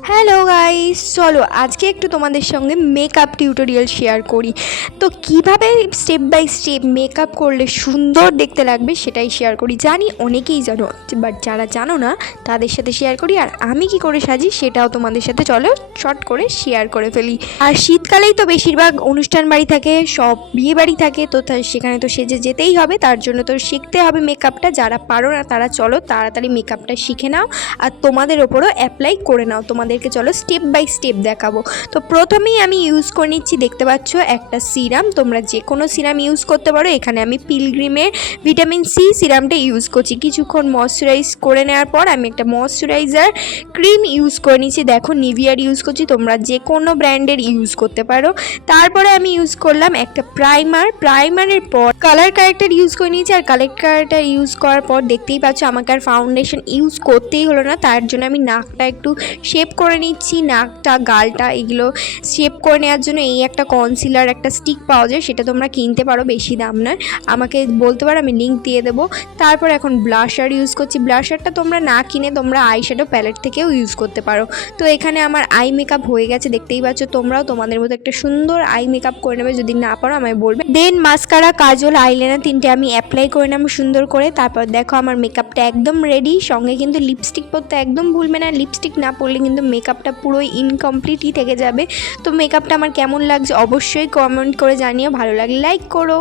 Hello guys, চলো আজকে একটু তোমাদের সঙ্গে মেকআপ টিউটোরিয়াল শেয়ার করি। তো কিভাবে স্টেপ বাই স্টেপ মেকআপ করলে সুন্দর দেখতে লাগবে সেটাই শেয়ার করি। জানি অনেকেই জানো, বাট যারা জানো না তাদের সাথে শেয়ার করি। আর আমি কি করে সাজি সেটাও তোমাদের সাথে চলো শর্ট করে শেয়ার করে ফেলি। আর শীতকালেই তো বেশিরভাগ অনুষ্ঠান বাড়ি থাকে, সব বিয়ে বাড়ি থাকে, তো সেখানে তো সেজে যেতেই হবে। তার জন্য তো শিখতে হবে মেকআপটা। যারা পারো না তারা চলো তাড়াতাড়ি মেকআপটা শিখে নাও আর তোমাদের ওপরও অ্যাপ্লাই করে নাও। তোমাদেরকে চলো স্টেপ বাই স্টেপ দেখাবো। তো প্রথমেই আমি ইউজ করে নিচ্ছি, দেখতে পাচ্ছ একটা সিরাম। তোমরা যে কোনো সিরাম ইউজ করতে পারো। এখানে আমি পিলগ্রিমের ভিটামিন সি সিরামটা ইউজ করছি। কিছুক্ষণ ময়শ্চারাইজ করে নেওয়ার পর আমি একটা ময়শ্চারাইজার ক্রিম ইউজ করে নিচ্ছি। দেখো নিভিয়ার ইউজ করছি, তোমরা যে কোনো ব্র্যান্ডের ইউজ করতে পারো। তারপরে আমি ইউজ করলাম একটা প্রাইমারের পর কালার কারেক্টার ইউজ করে নিয়েছি। আর কালার কারেক্টার ইউজ করার পর দেখতেই পাচ্ছ আমাকে আর ফাউন্ডেশন ইউজ করতেই হলো না। তার জন্য আমি নাকটা একটু শেপ করে নিচ্ছি, নাকটা গালটা এগুলো শেপ করে নেওয়ার জন্য এই একটা কনসিলার একটা স্টিক পাওয়া যায়, সেটা তোমরা কিনতে পারো, বেশি দাম নয়। আমাকে বলতে পারো, আমি লিঙ্ক দিয়ে দেবো। তারপর এখন ব্লাশার ইউজ করছি। ব্লাশারটা তোমরা না কিনে তোমরা আই শ্যাডো প্যালেট থেকেও ইউজ করতে পারো। তো এখানে আমার আই মেকআপ হয়ে গেছে, দেখতেই পাচ্ছ। তোমরাও তোমাদের মতো একটা সুন্দর আই মেকআপ করে নেবে, যদি না পারো আমায় বলবে। দেন মাস্কারা, কাজল, আইলাইনার তিনটে আমি অ্যাপ্লাই করে নেবো সুন্দর করে। তারপর দেখো আমার মেকআপটা একদম রেডি। সঙ্গে কিন্তু লিপস্টিক পরতে একদম ভুলবে না, লিপস্টিক না পরলে কিন্তু মেকআপটা পুরোই ইনকমপ্লিটই থেকে যাবে। তো মেকআপটা আমার কেমন লাগছে অবশ্যই কমেন্ট করে জানিও, ভালো লাগলে লাইক করো।